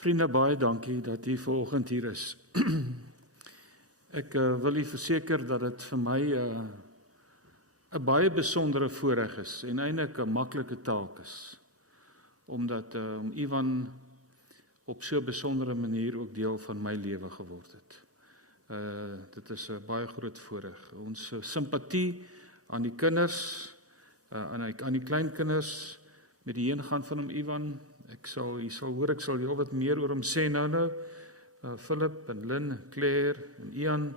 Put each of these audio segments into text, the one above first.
Vriende, baie dankie dat u vanoggend hier is. Ek wil u verseker dat dit vir my 'n baie besondere voorreg is en eintlik 'n maklike taak is, omdat Ivan op so 'n besondere manier ook deel van my lewe geword het. Dit is 'n baie groot voorreg. Ons simpatie aan die kinders, aan die kleinkinders met die heengaan van hom Ivan. Ek sal heel wat meer oor hom sê nou. Philip en Lynn, Claire en Ian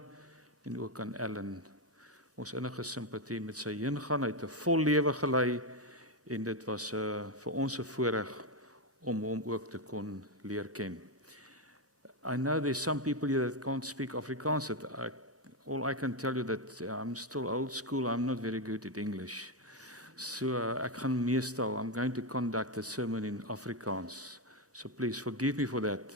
en ook aan Ellen. Ons innige simpatie met sy heengaan. Hy het 'n vol lewe gelei en dit was vir ons 'n voorreg om hom ook te kon leer ken. I know there's some people here that can't speak Afrikaans. All I can tell you that I'm still old school. I'm not very good at English. So ek gaan meestal, I'm going to conduct a sermon in Afrikaans. So please forgive me for that.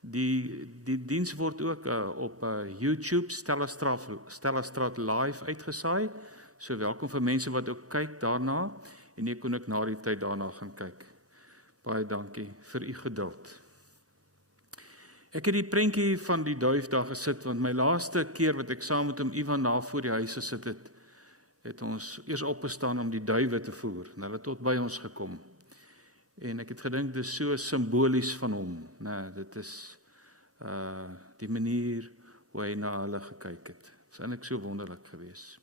Die diens word ook op YouTube Stellenstraat live uitgesaai. So welkom vir mense wat ook kyk daarna en jy kon ook na die tyd daarna gaan kyk. Baie dankie vir u geduld. Ek het die prentjie van die duif daar gesit, want my laaste keer wat ek saam met hom Ivan na voor die huis gesit het ons eers opgestaan om die duwe te voer. En hulle het tot by ons gekom. En ek het gedink, dit is so simbolies van hom. Nee, dit is die manier hoe hy na hulle gekyk het. Dit is eintlik so wonderlik geweest.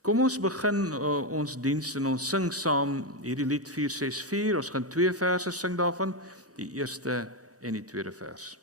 Kom ons begin ons diens en ons sing saam hierdie lied 464. Ons gaan 2 verse sing daarvan, die eerste en die tweede vers.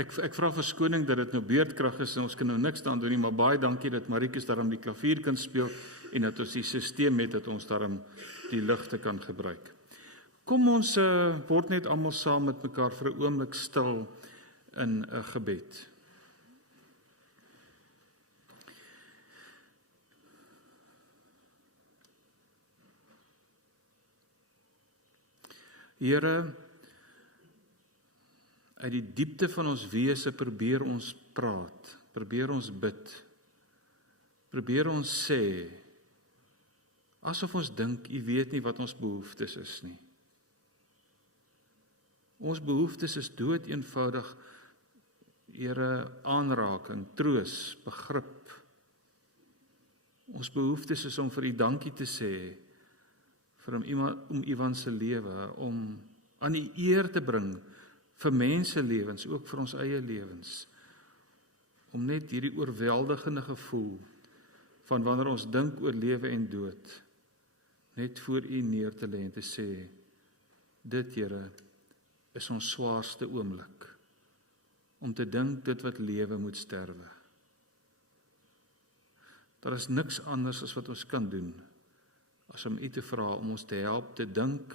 Ek vra verskoning dat dit nou beurtkrag is en ons kan nou niks aan doen nie, maar baie dankie dat Marikus daarom die klavier kan speel en dat ons die sisteem het dat ons daarom die ligte kan gebruik. Kom ons word net almal saam met mekaar vir 'n oomblik stil in 'n gebed. Here, uit die diepte van ons wese probeer ons praat, probeer ons bid, probeer ons sê, asof ons dink, U weet nie wat ons behoeftes is nie. Ons behoeftes is dood eenvoudig, Here, aanraking, troos, begrip. Ons behoeftes is om vir U dankie te sê, om iemand se lewe, om aan U eer te bring, vir menselewens, ook vir ons eie lewens, om net hierdie oorweldigende gevoel, van wanneer ons dink oor lewe en dood, net voor U neer te lê en te sê, dit, Here, is ons swaarste oomblik, om te dink dit wat lewe moet sterwe. Daar is niks anders as wat ons kan doen, as om U te vra om ons te help te dink,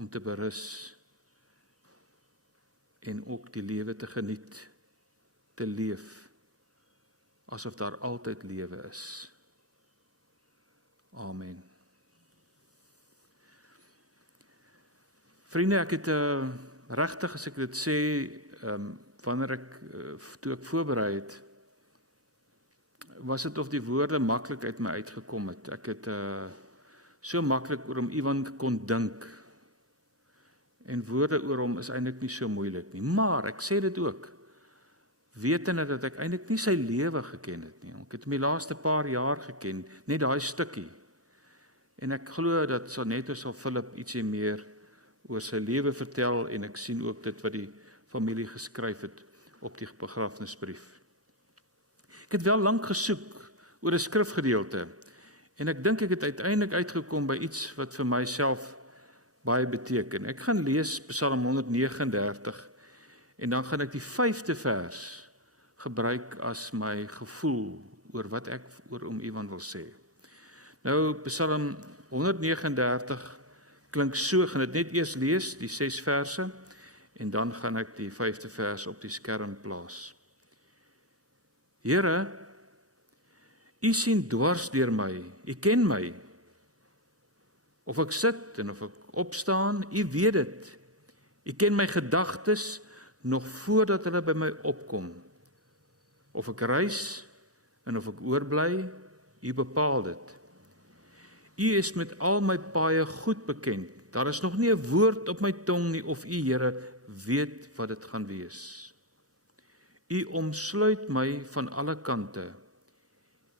om te berus, en ook die lewe te geniet, te leef, asof daar altyd lewe is. Amen. Vriende, ek het regtig, as ek dit sê, toe ek voorberei het, was dit of die woorde maklik uit my uitgekom het. Ek het so maklik oor hom iemand kon dink, en woorde oor hom is eintlik nie so moeilik nie. Maar ek sê dit ook, wetende dat ek eintlik nie sy lewe geken het nie. Ek het hom die laaste paar jaar geken, net daai stukkie. En ek glo dat sal Philip ietsie meer oor sy lewe vertel, en ek sien ook dit wat die familie geskryf het op die begrafnisbrief. Ek het wel lank gesoek oor 'n skrifgedeelte, en ek dink ek het uiteindelik uitgekom by iets wat vir myself baie beteken. Ek gaan lees Psalm 139, en dan gaan ek die 5de vers gebruik as my gevoel oor wat ek om iemand wil sê. Nou, Psalm 139 klink so, gaan dit net eers lees, die 6 verse, en dan gaan ek die 5de vers op die skerm plaas. Here, U sien dwars deur my, U ken my. Of ek sit en of ek opstaan, U weet dit. U ken my gedagtes nog voordat hulle by my opkom. Of ek reis en of ek oorbly, U bepaal dit. U is met al my paaie goed bekend. Daar is nog nie 'n woord op my tong nie, of U, Here, weet wat dit gaan wees. U omsluit my van alle kante.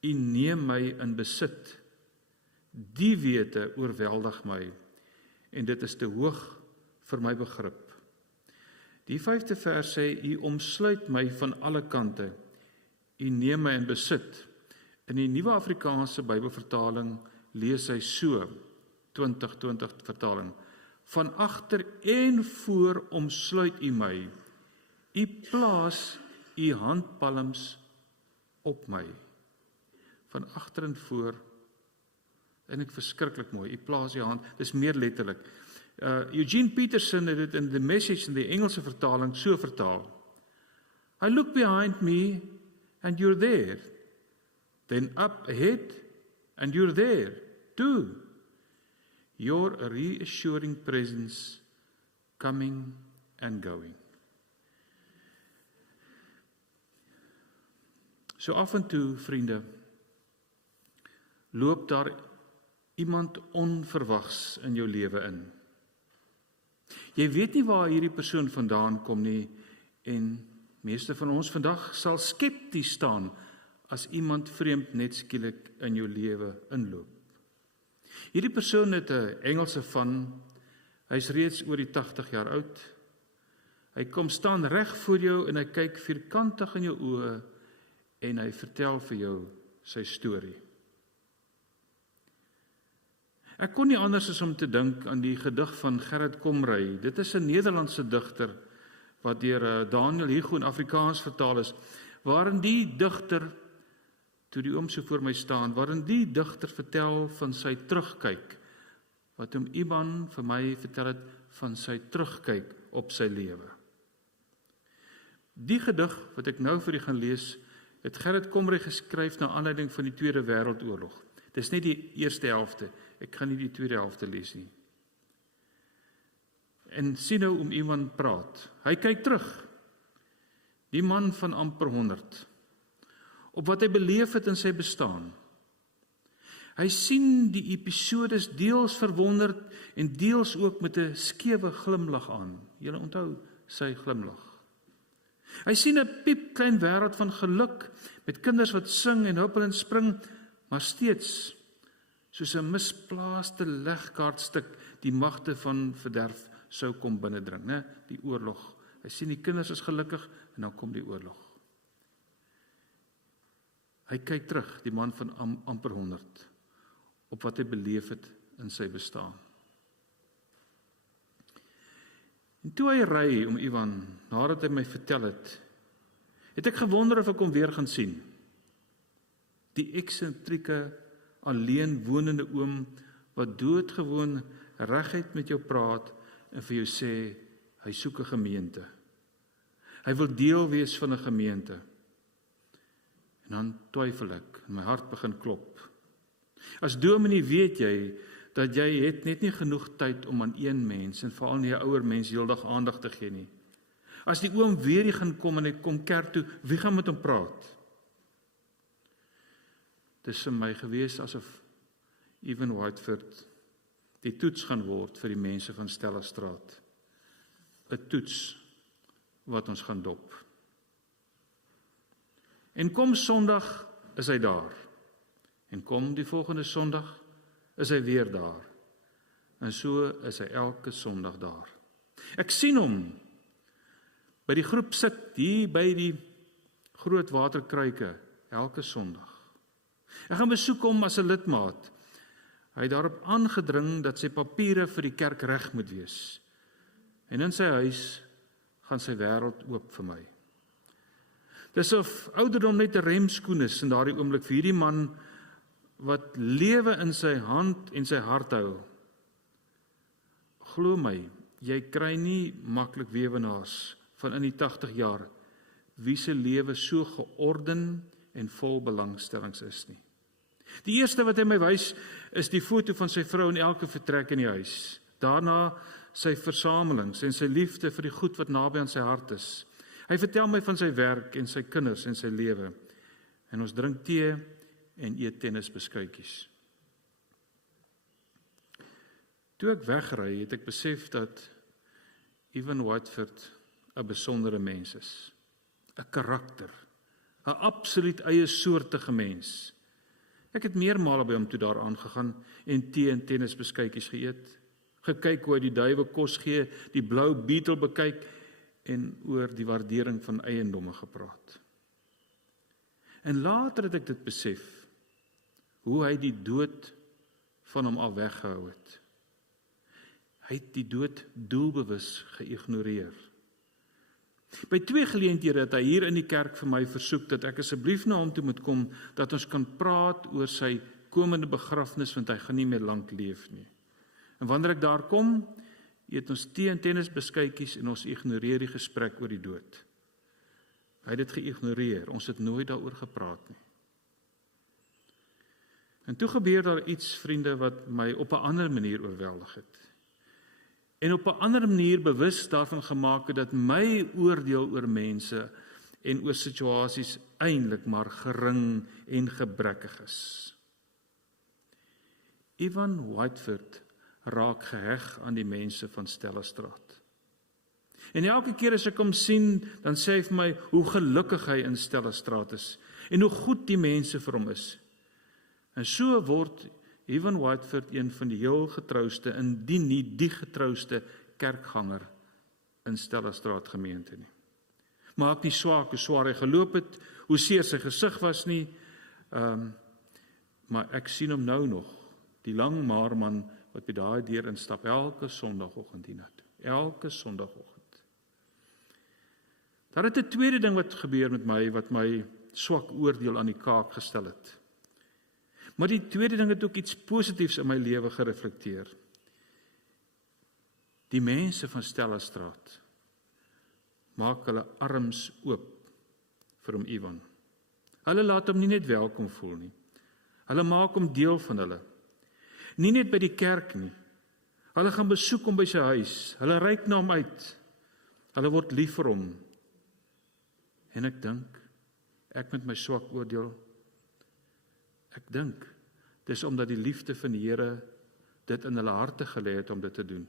U neem my in besit. Die wete oorweldig my, en dit is te hoog vir my begrip. Die 5de vers sê, U omsluit my van alle kante. U neem my in besit. In die Nuwe Afrikaanse Bybelvertaling lees hy so, 2020 vertaling, van agter en voor omsluit U my. U plaas U handpalms op my. Van agter en voor, en ek verskriklik mooi, U plaas U hand, dis meer letterlik. Eugene Peterson het dit in The Message in die Engelse vertaling so vertaal. I look behind me and you're there. Then up ahead and you're there too. Your reassuring presence coming and going. So af en toe, vriende, loop daar iemand onverwags in jou lewe in. Jy weet nie waar hierdie persoon vandaan kom nie, en meeste van ons vandag sal skepties staan as iemand vreemd net skielik in jou lewe inloop. Hierdie persoon het 'n Engelse van, hy's reeds oor die 80 jaar oud. Hy kom staan reg voor jou en hy kyk vierkantig in jou oë en hy vertel vir jou sy storie. Ek kon nie anders as om te dink aan die gedig van Gerrit Komrij. Dit is 'n Nederlandse digter wat deur Daniel Hugo in Afrikaans vertaal is, waarin die digter, toe die oom so voor my staan, waarin die digter vertel van sy terugkyk, wat hom Iban vir my vertel het van sy terugkyk op sy lewe. Die gedig wat ek nou vir u gaan lees, het Gerrit Komrij geskryf na aanleiding van die Tweede Wêreldoorlog. Dis net die eerste helfte, ek gaan nie die tweede helfte lees nie. En sien nou om iemand praat. Hy kyk terug, die man van amper 100, op wat hy beleef het in sy bestaan. Hy sien die episodes deels verwonderd en deels ook met 'n skewe glimlag aan. Julle onthou sy glimlag. Hy sien 'n piepklein wêreld van geluk met kinders wat sing en huppel en spring, maar steeds soos 'n misplaaste legkaartstuk die magte van verderf sou kom binnendring, né? Die oorlog. Hy sien die kinders is gelukkig en dan kom die oorlog. Hy kyk terug, die man van amper 100, op wat hy beleef het in sy bestaan. En toe hy ry om Ivan, nadat hy my vertel het ek gewonder of ek hom weer gaan sien. Die eksentrieke, alleen wonende oom, wat doodgewoon reguit met jou praat en vir jou sê, hy soek 'n gemeente. Hy wil deel wees van 'n gemeente. En dan twyfel ek, en my hart begin klop. As dominee weet jy, dat jy het net nie genoeg tyd om aan een mens, en veral nie 'n ouer mens, heeldag aandag te gee nie. As die oom weer gaan kom en hy kom kerk toe, wie gaan met hom praat? Dis vir my gewees asof Evan Whiteford die toets gaan word vir die mense van Stellenstraat. 'n Toets wat ons gaan dop. En kom Sondag is hy daar. En kom die volgende Sondag is hy weer daar. En so is hy elke Sondag daar. Ek sien hom by die groep sit hier by die groot waterkruike elke Sondag. Ek gaan besoek hom as 'n lidmaat. Hy het daarop aangedring dat sy papiere vir die kerk reg moet wees. En in sy huis gaan sy wêreld oop vir my. Dis of ouderdom net 'n remskoen is in daardie oomblik vir hierdie man wat lewe in sy hand en sy hart hou. Glo my, jy kry nie maklik weewenaars van in die 80 jaar wie se lewe so georden en vol belangstellings is nie. Die eerste wat hy my wys is die foto van sy vrou in elke vertrek in die huis. Daarna sy versamelings en sy liefde vir die goed wat naby aan sy hart is. Hy vertel my van sy werk en sy kinders en sy lewe. En ons drink tee en eet tennisbeskuitjies. Toe ek wegry, het ek besef dat Evan Whiteford 'n besondere mens is. 'n Karakter. 'n absoluut eie soortige mens. Ek het meermale by hom toe daar aangegaan en tee en tennisbeskuitjies geëet. Gekyk hoe hy die duiwe kos gee, die blou beetle bekyk en oor die waardering van eiendomme gepraat. En later het ek dit besef, hoe hy die dood van hom al weggehou het. Hy het die dood doelbewus geïgnoreer. By 2 geleenthede het hy hier in die kerk vir my versoek dat ek asseblief na hom toe moet kom, dat ons kan praat oor sy komende begrafnis, want hy gaan nie meer lank leef nie. En wanneer ek daar kom, eet ons tee en tennisbeskuitjies en ons ignoreer die gesprek oor die dood. Hy het dit geïgnoreer, ons het nooit daaroor gepraat nie. En toe gebeur daar iets, vriende, wat my op 'n ander manier oorweldig het. En op 'n ander manier bewus daarvan gemaak het dat my oordeel oor mense en oor situasies eintlik maar gering en gebrekkig is. Evan Whiteford raak geheg aan die mense van Stellenstraat. En elke keer as ek hom sien, dan sê hy vir my hoe gelukkig hy in Stellenstraat is en hoe goed die mense vir hom is. En so word Evan Whiteford een van die heel getrouste, indien nie die getrouste kerkganger in Stellenstraat gemeente nie. Maak nie swaak hoe swaar hy geloop het, hoe seer sy gesig was nie, maar ek sien hom nou nog, die lang maarman wat by daai deur instap, elke Sondagoggend hiernatoe, elke Sondagoggend. Daar het 'n tweede ding wat gebeur met my, wat my swak oordeel aan die kaak gestel het. Maar die tweede ding het ook iets positiefs in my lewe gereflekteer. Die mense van Stellenstraat maak hulle arms oop vir hom Evan. Hulle laat hom nie net welkom voel nie. Hulle maak hom deel van hulle. Nie net by die kerk nie. Hulle gaan besoek hom by sy huis. Hulle reik na hom uit. Hulle word lief vir hom. En ek dink, ek met my swak oordeel, ek dink Dis omdat die liefde van die Here dit in hulle harte gelê het om dit te doen.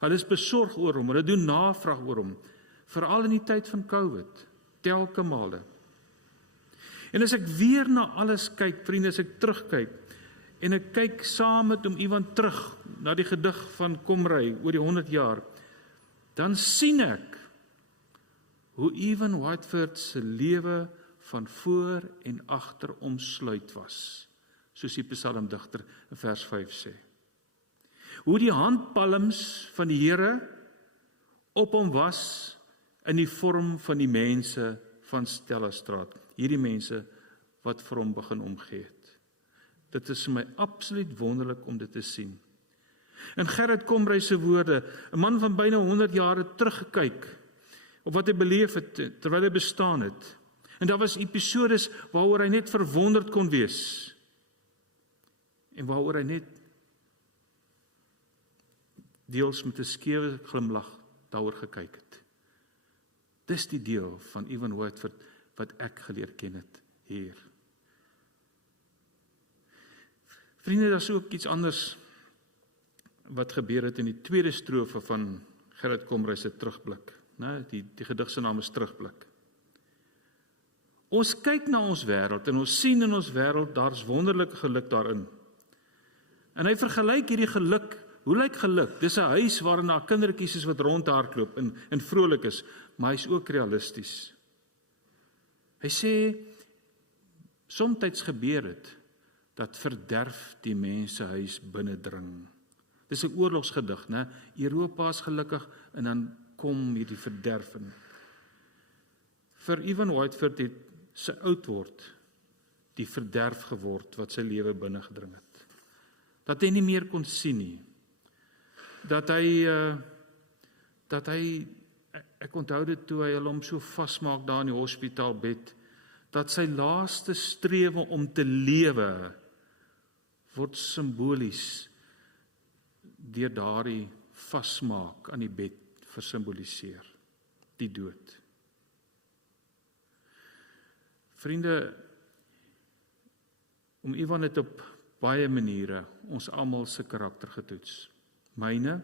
Hulle is besorg oor hom, hulle doen navraag oor hom, veral in die tyd van COVID, telke male. En as ek weer na alles kyk, vriende, as ek terugkyk, en ek kyk saam met hom iemand terug, na die gedig van Komrij, oor die 100 jaar, dan sien ek, hoe Evan Whiteford se lewe van voor en agter omsluit was, soos die psalmdigter in vers 5 sê. Hoe die handpalms van die Here op hom was in die vorm van die mense van Stellastraat, hierdie mense wat vir hom begin omgee het. Dit is vir my absoluut wonderlik om dit te sien. En Gerrit Komrij se woorde, 'n man van byna 100 jare teruggekyk op wat hy beleef het terwyl hy bestaan het. En daar was episodes waaroor hy net verwonderd kon wees. En waaroor hy net deels met 'n skewe glimlag daaroor gekyk het. Dis die deel van Evan Whiteford wat ek geleer ken het hier. Vriende, daar is ook iets anders wat gebeur het in die tweede strofe van Gerrit Komrij se terugblik. Die gedig se naam is Terugblik. Ons kyk na ons wêreld en ons sien in ons wêreld daar's wonderlike geluk daarin. En hy vergelyk hierdie geluk. Hoe lyk geluk? Dis 'n huis waarin daar kindertjies is wat rondhardloop en vrolik is, maar hy's ook realisties. Hy sê, somtyds gebeur dit dat verderf die mense huis binnendring. Dis 'n oorlogsgedig, né? Europa is gelukkig en dan kom hierdie verderf in. Vir Evan Whiteford het sy oud word die verderf geword wat sy lewe binnengedring het. Dat hy nie meer kon sien nie. Dat hy, ek onthou dit toe hy hom so vasmaak daar in die hospitaalbed, dat sy laaste strewe om te lewe word simbolies deur daardie vasmaak aan die bed versimboliseer, die dood. Vriende, om Evan het op baie maniere ons almal se karakter getoets. Myne,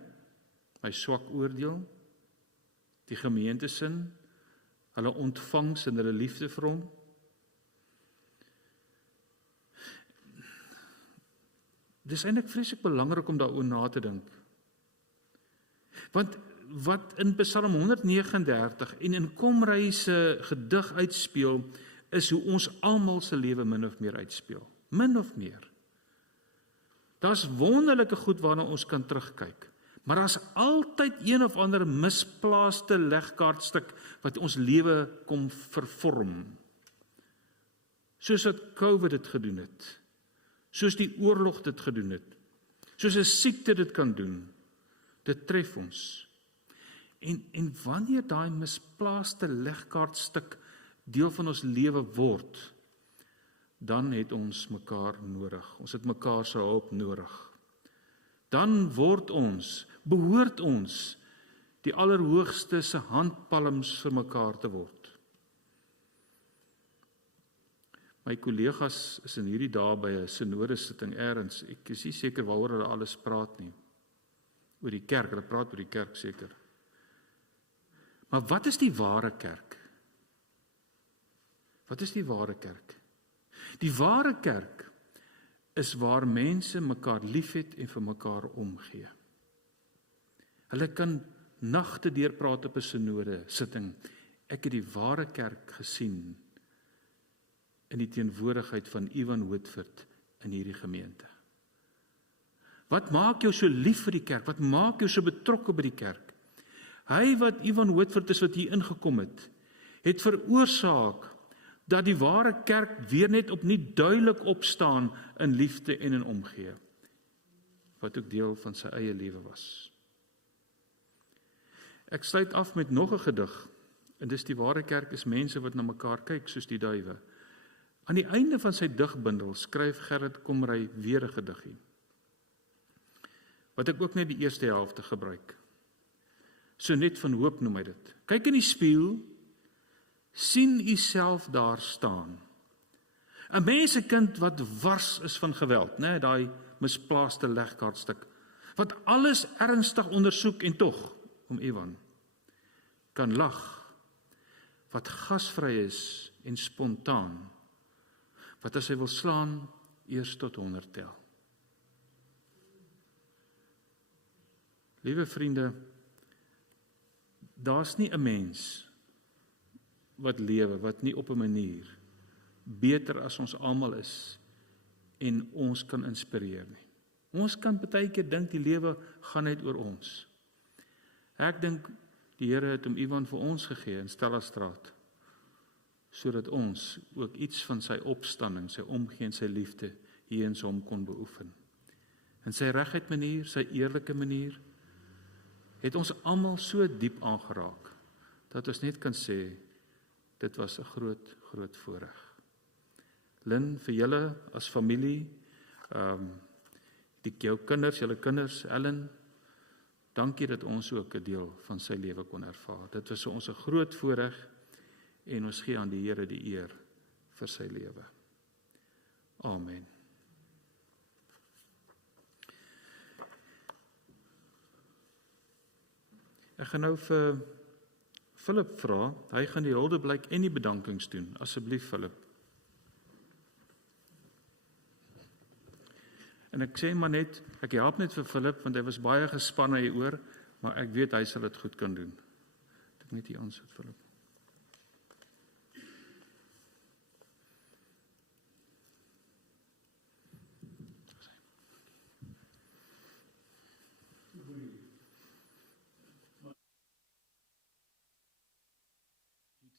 my swak oordeel, die gemeente sin, hulle ontvangs en hulle liefde vir hom. Dis eintlik vreeslik belangrik om daaroor na te dink. Want wat in Psalm 139 en in Komrij se gedig uitspeel, is hoe ons almal se lewe min of meer uitspeel. Min of meer. Daar's wonderlike goed waarna ons kan terugkyk. Maar daar's altyd een of ander misplaaste legkaartstuk wat ons lewe kom vervorm. Soos wat COVID dit gedoen het. Soos die oorlog dit gedoen het. Soos 'n siekte dit kan doen. Dit tref ons. En wanneer daai misplaaste legkaartstuk deel van ons lewe word, dan het ons mekaar nodig. Ons het mekaar se hulp nodig. Dan behoort ons die Allerhoogste se handpalms vir mekaar te word. My kollegas is in hierdie dae by 'n synodesitting elders. Ek is nie seker waaroor hulle alles praat nie. Oor die kerk, hulle praat oor die kerk seker. Maar wat is die ware kerk? Wat is die ware kerk? Die ware kerk is waar mense mekaar liefhet en vir mekaar omgee. Hulle kan nagte deurpraat op 'n synode sitting. Ek het die ware kerk gesien in die teenwoordigheid van Evan Whiteford in hierdie gemeente. Wat maak jou so lief vir die kerk? Wat maak jou so betrokke by die kerk? Hy wat Evan Whiteford is wat hier ingekom het veroorsaak dat die ware kerk weer net opnuut duidelik opstaan in liefde en in omgee, wat ook deel van sy eie lewe was. Ek sluit af met nog 'n gedig, en dis die ware kerk is mense wat na mekaar kyk soos die duwe. Aan die einde van sy digbundel skryf Gerrit Komrij weer 'n gediggie, wat ek ook net die eerste helfte gebruik. Sonnet van hoop noem hy dit. Kyk in die spieël, sien u self daar staan. 'n mensekind wat wars is van geweld, né, daai misplaaste legkaartstuk, wat alles ernstig ondersoek en tog, om Ewan, kan lag, wat gasvry is en spontaan, wat as hy wil slaan, eers tot 100 tel. Liewe vriende, daar's nie 'n mens wat lewe, wat nie op 'n manier beter as ons almal is en ons kan inspireer nie. Ons kan baie keer dink die lewe gaan net oor ons. Ek dink die Here het hom Iwan vir ons gegee in Stellastraat, sodat ons ook iets van sy opstanding, sy omgee en sy liefde hier in hom kon beoefen. In sy reguit manier, sy eerlike manier, het ons almal so diep aangeraak, dat ons net kan sê, dit was 'n groot, groot voorreg. Lynn, vir julle as familie, jou kinders, julle kinders, Ellen, dankie dat ons ook 'n deel van sy lewe kon ervaar. Dit was ons 'n groot voorreg en ons gee aan die Here die eer vir sy lewe. Amen. Ek gaan nou vir Philip vra, hy gaan die huldeblyk en die bedankings doen. Asseblief Philip. En ek sê maar net, ek help net vir Philip, want hy was baie gespanne hieroor, maar ek weet hy sal dit goed kan doen. Ek net hier aansit, Philip.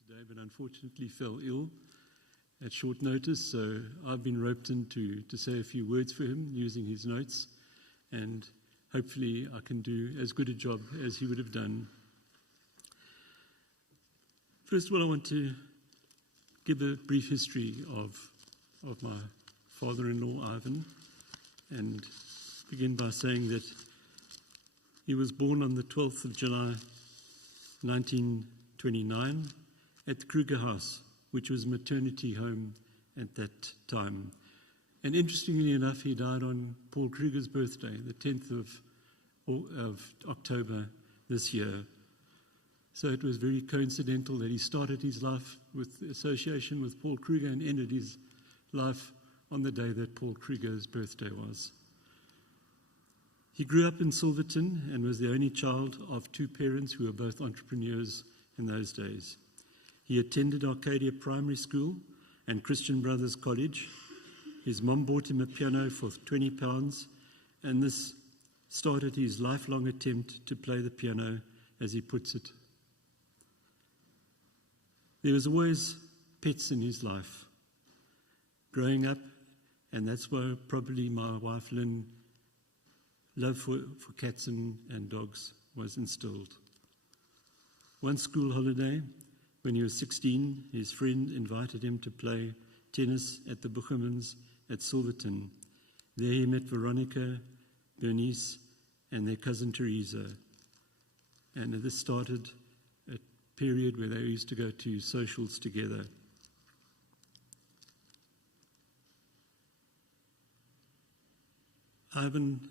Today, but unfortunately fell ill at short notice, so I've been roped in to say a few words for him using his notes, and hopefully I can do as good a job as he would have done. First of all, I want to give a brief history of my father-in-law, Ivan, and begin by saying that he was born on the 12th of July, 1929, at the Kruger House, which was a maternity home at that time. And interestingly enough, he died on Paul Kruger's birthday, the 10th of October this year. So it was very coincidental that he started his life with association with Paul Kruger and ended his life on the day that Paul Kruger's birthday was. He grew up in Silverton and was the only child of two parents who were both entrepreneurs in those days. He attended Arcadia Primary School and Christian Brothers College. His mum bought him a piano for £20, and this started his lifelong attempt to play the piano, as he puts it. There was always pets in his life. Growing up, and that's why probably my wife Lynn, love for cats and dogs was instilled. One school holiday, when he was 16, his friend invited him to play tennis at the Buchamans at Silverton. There he met Veronica, Bernice, and their cousin Teresa. And this started a period where they used to go to socials together. Ivan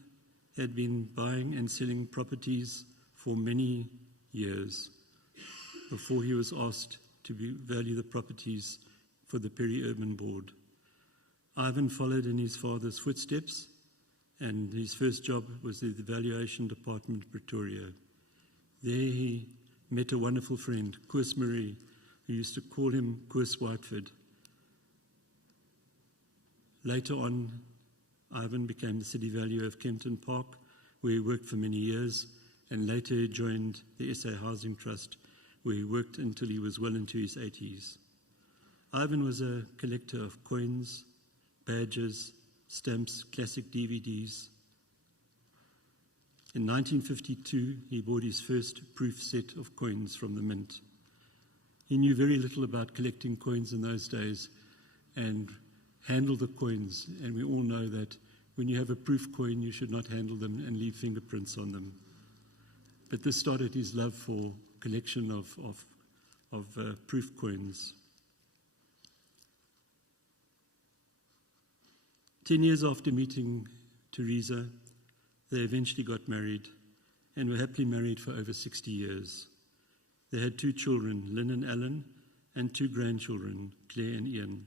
had been buying and selling properties for many years before he was asked to value the properties for the Peri-Urban Board. Ivan followed in his father's footsteps, and his first job was at the Valuation Department, Pretoria. There he met a wonderful friend, Koos Marie, who used to call him Koos Whiteford. Later on, Ivan became the city valuer of Kempton Park, where he worked for many years, and later he joined the SA Housing Trust, where he worked until he was well into his 80s. Ivan was a collector of coins, badges, stamps, classic DVDs. In 1952, he bought his first proof set of coins from the mint. He knew very little about collecting coins in those days and handled the coins, and we all know that when you have a proof coin, you should not handle them and leave fingerprints on them. But this started his love for collection of proof coins. 10 years after meeting Teresa, they eventually got married and were happily married for over 60 years. They had 2 children, Lynn and Alan, and 2 grandchildren, Claire and Ian.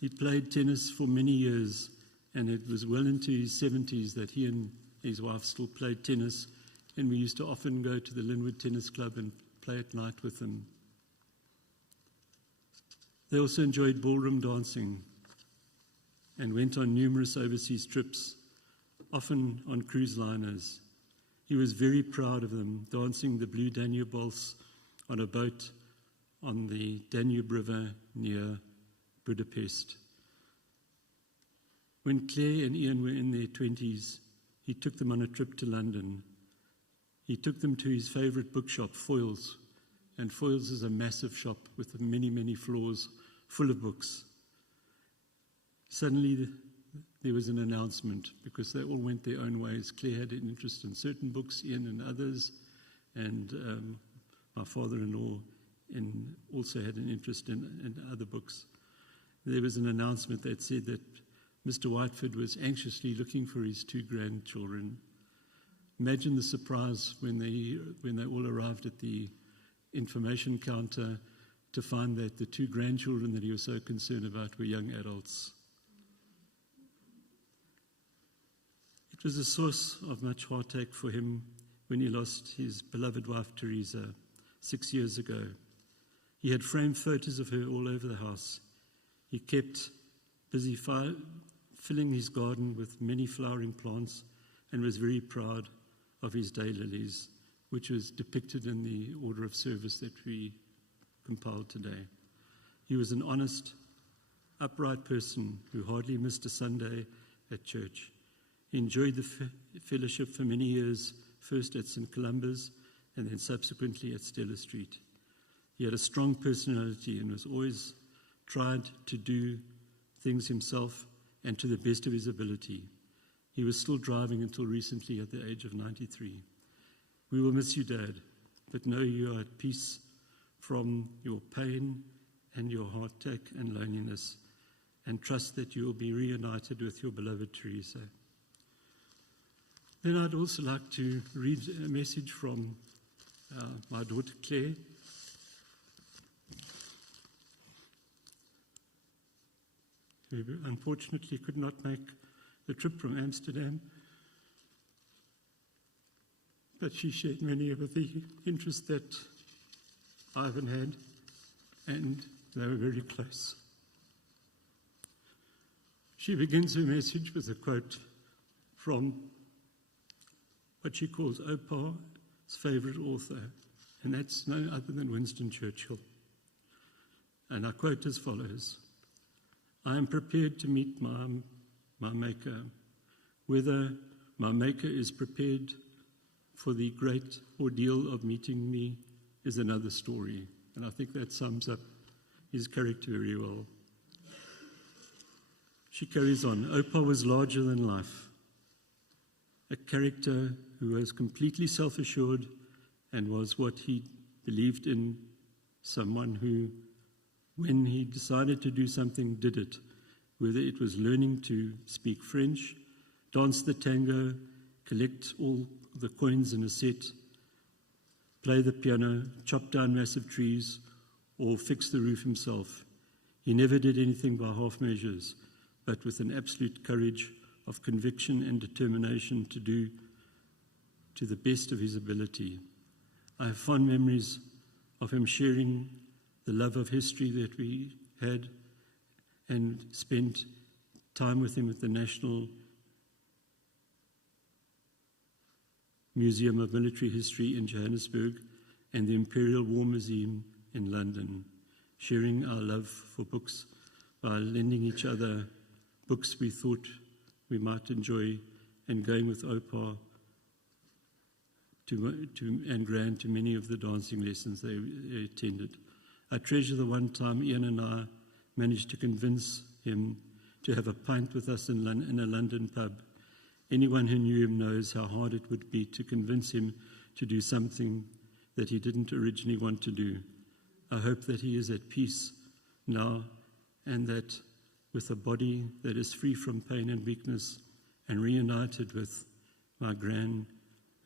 He played tennis for many years, and it was well into his 70s that he and his wife still played tennis, and we used to often go to the Linwood Tennis Club and play at night with them. They also enjoyed ballroom dancing and went on numerous overseas trips, often on cruise liners. He was very proud of them, dancing the Blue Danube Waltz on a boat on the Danube River near Budapest. When Claire and Ian were in their 20s, he took them on a trip to London. He took them to his favorite bookshop, Foyles, and Foyles is a massive shop with many, many floors full of books. Suddenly, there was an announcement because they all went their own ways. Claire had an interest in certain books, Ian in others, and my father-in-law also had an interest in other books. There was an announcement that said that Mr. Whiteford was anxiously looking for his 2 grandchildren. Imagine the surprise when they all arrived at the information counter to find that the 2 grandchildren that he was so concerned about were young adults. It was a source of much heartache for him when he lost his beloved wife, Teresa, 6 years ago. He had framed photos of her all over the house. He kept busy filling his garden with many flowering plants and was very proud of his daylilies, which was depicted in the order of service that we compiled today. He was an honest, upright person who hardly missed a Sunday at church. He enjoyed the fellowship for many years, first at St. Columba's and then subsequently at Stella Street. He had a strong personality and was always tried to do things himself and to the best of his ability. He was still driving until recently at the age of 93. We will miss you, Dad, but know you are at peace from your pain and your heartache and loneliness, and trust that you will be reunited with your beloved Teresa. Then I'd also like to read a message from my daughter Claire. Who unfortunately could not make the trip from Amsterdam, but she shared many of the interests that Ivan had, and they were very close. She begins her message with a quote from what she calls Opa's favourite author, and that's no other than Winston Churchill. And I quote as follows: "I am prepared to meet my Maker. Whether my Maker is prepared for the great ordeal of meeting me is another story." And I think that sums up his character very well. She carries on. Opa was larger than life, a character who was completely self-assured and was what he believed in, someone who, when he decided to do something, did it, whether it was learning to speak French, dance the tango, collect all the coins in a set, play the piano, chop down massive trees, or fix the roof himself. He never did anything by half measures, but with an absolute courage of conviction and determination to do to the best of his ability. I have fond memories of him sharing the love of history that we had and spent time with him at the National Museum of Military History in Johannesburg and the Imperial War Museum in London, sharing our love for books by lending each other books we thought we might enjoy, and going with Opa and Gran to many of the dancing lessons they attended. I treasure the one time Ian and I managed to convince him to have a pint with us in a London pub. Anyone who knew him knows how hard it would be to convince him to do something that he didn't originally want to do. I hope that he is at peace now and that with a body that is free from pain and weakness and reunited with my gran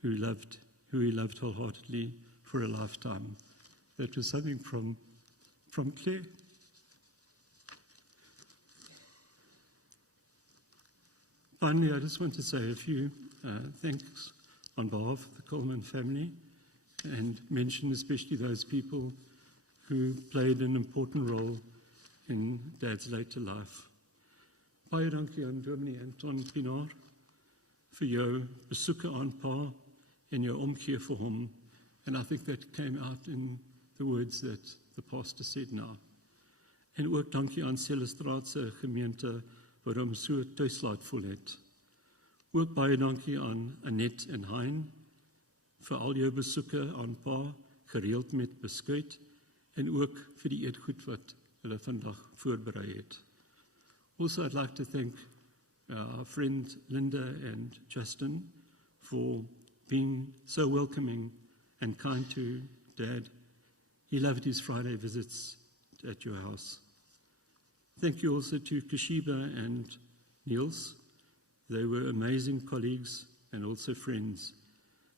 who he loved wholeheartedly for a lifetime. That was something from Claire. Finally, I just want to say a few thanks on behalf of the Coleman family and mention especially those people who played an important role in Dad's later life. Baie dankie aan Dominee Anton Pinaar vir jou besoeke aan Pa en jou omgee vir hom. And I think that came out in the words that the pastor said now. En ook dankie aan Celestraat se gemeente wat hom so tuis laat voel het. Ook baie dankie aan Annette en Hein vir al jou besoeke aan Pa, gereeld met beskuit, en ook vir die eetgoed wat hulle vandag voorberei het. Also, I'd like to thank our friends Linda and Justin for being so welcoming and kind to Dad. He loved his Friday visits at your house. Thank you also to Kashiba and Niels. They were amazing colleagues and also friends.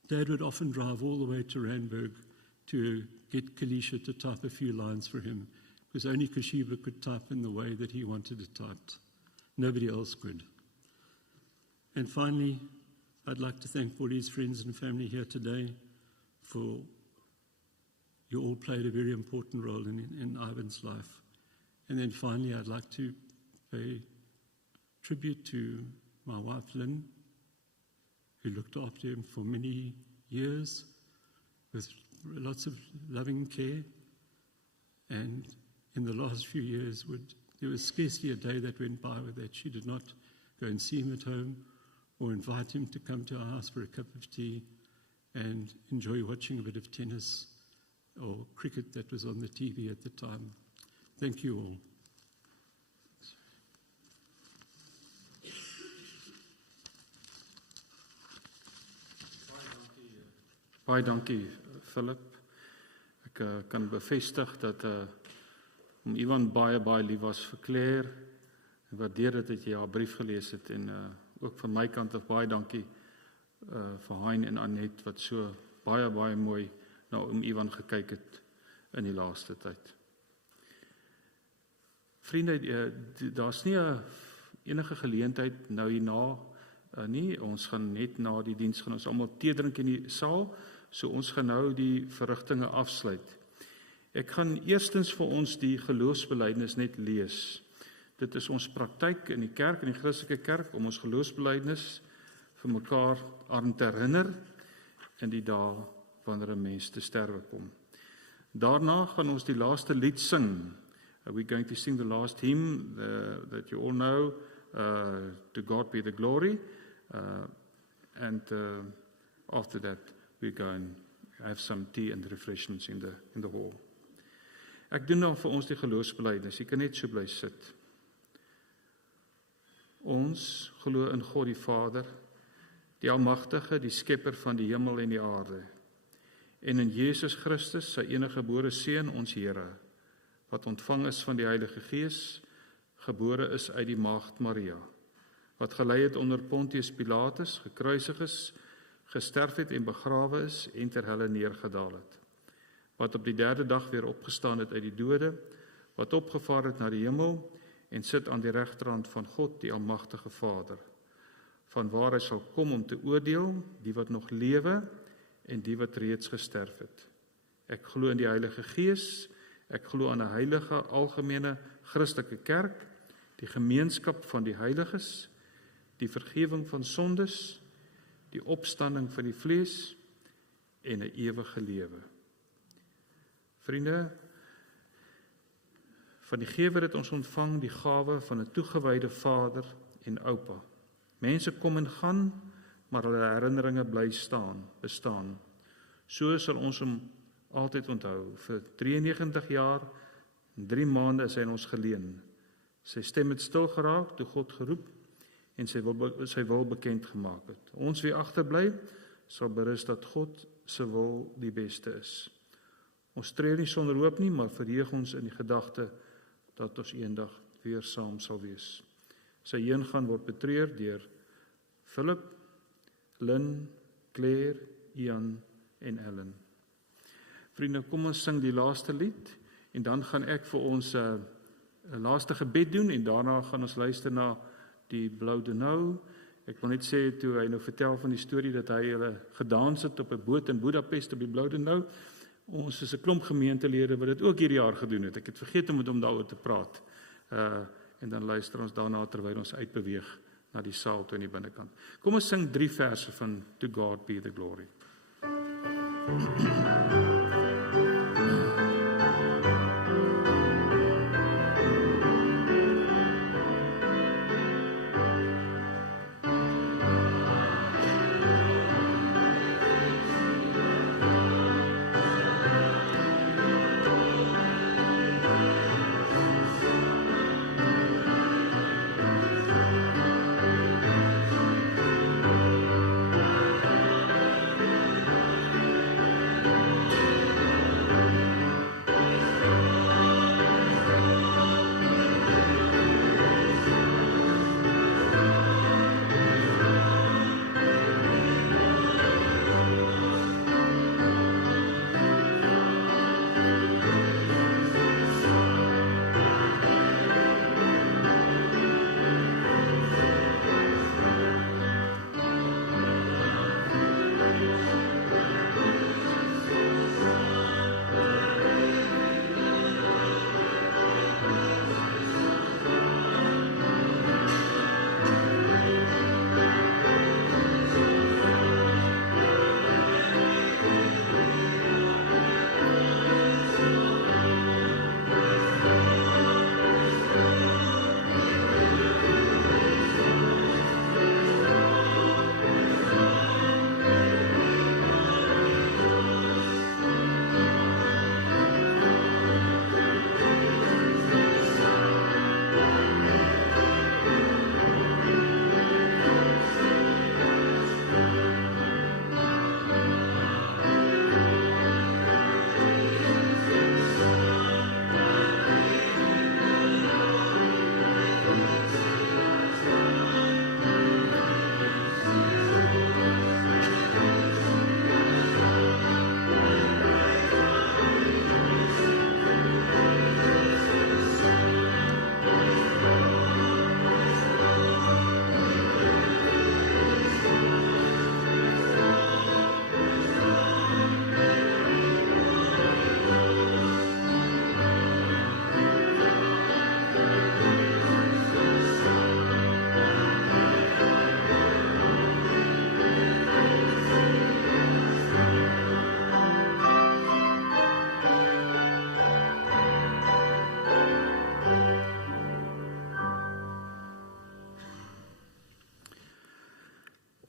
Dad would often drive all the way to Randburg to get Kalisha to type a few lines for him, because only Kashiba could type in the way that he wanted it typed. Nobody else could. And finally, I'd like to thank all his friends and family here today for you all played a very important role in Ivan's life. And then finally, I'd like to pay tribute to my wife, Lynn, who looked after him for many years with lots of loving care. And in the last few years, there was scarcely a day that went by that she did not go and see him at home or invite him to come to our house for a cup of tea and enjoy watching a bit of tennis or cricket that was on the TV at the time. Thank you all. Baie dankie, Philip. Ek kan bevestig dat Ivan baie lief was vir Claire. En waardeer dit jy haar brief gelees het en ook van my kant af baie dankie vir Hein en Annette wat so baie mooi na Ivan gekyk het in die laaste tyd. Vriende, daar's nie enige geleentheid nou hierna nie. Ons gaan net na die diens gaan ons almal tee drink in die saal, so ons gaan nou die verrigtinge afsluit. Ek gaan eerstens vir ons die geloofsbelijdenis net lees. Dit is ons praktyk in die kerk, in die Christelike kerk, om ons geloofsbelijdenis vir mekaar aan te herinner in die dae wanneer 'n mens te sterwe kom. Daarna gaan ons die laaste lied sing. We're going to sing the last hymn that you all know, To God be the glory, and after that we go and have some tea and refreshments in the hall. Ek doen nou vir ons die geloofsbelijdenis. Jy kan net so bly sit. Ons glo in God die Vader, die Almagtige, die Skepper van die hemel en die aarde, en in Jesus Christus, sy enige gebore Seun, ons Here, wat ontvang is van die Heilige Gees, gebore is uit die maagd Maria, wat gelei het onder Pontius Pilatus, gekruisig is, gesterf het en begrawe is en ter helle neergedaal het, wat op die 3de dag weer opgestaan het uit die dode, wat opgevaar het na die hemel en sit aan die regterhand van God, die Almagtige Vader, vanwaar hy sal kom om te oordeel die wat nog lewe en die wat reeds gesterf het. Ek glo in die Heilige Gees, ek glo aan 'n heilige, algemene, Christelike kerk, die gemeenskap van die heiliges, die vergifnis van sondes, die opstanding van die vlees en 'n ewige lewe. Vriende, van die Gewer het ons ontvang die gawe van 'n toegewyde Vader en Oupa. Mense kom en gaan, maar hulle herinneringe bly bestaan. So sal ons hom altyd onthou. Vir 93 jaar en 3 maande is hy in ons geleen. Sy stem het stil geraak toe God geroep en sy wil bekend gemaak het. Ons wie agterbly sal berus dat God se wil die beste is. Ons treur nie sonder hoop nie, maar verheug ons in die gedagte dat ons eendag weer saam sal wees. Sy heengaan word betreur deur Philip, Lynn, Claire, Ian en Ellen. Vriende, kom ons sing die laaste lied en dan gaan ek vir ons 'n laaste gebed doen en daarna gaan ons luister na die Blou Donau. Ek wil net sê, toe hy nou vertel van die storie dat hy hulle gedans het op 'n boot in Budapest op die Blou Donau. Ons is 'n klomp gemeentelede wat dit ook hierdie jaar gedoen het. Ek het vergeet om met hom daaroor te praat. En dan luister ons daarna terwyl ons uitbeweeg na die saal toe aan die binnekant. Kom ons sing 3 verse van To God Be the Glory.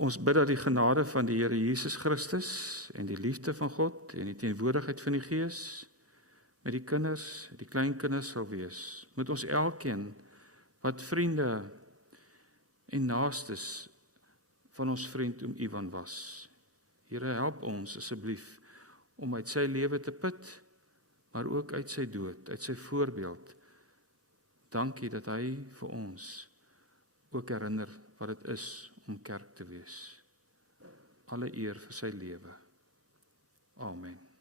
Ons bid dat die genade van die Here Jesus Christus en die liefde van God en die teenwoordigheid van die Gees met die kinders, die kleinkinders sal wees. Met ons elkeen wat vriende en naastes van ons vriend oom Ivan was. Here, help ons asseblief om uit sy lewe te put, maar ook uit sy dood, uit sy voorbeeld. Dankie dat hy vir ons ook herinner wat dit is om kerk te wees. Alle eer vir sy lewe. Amen.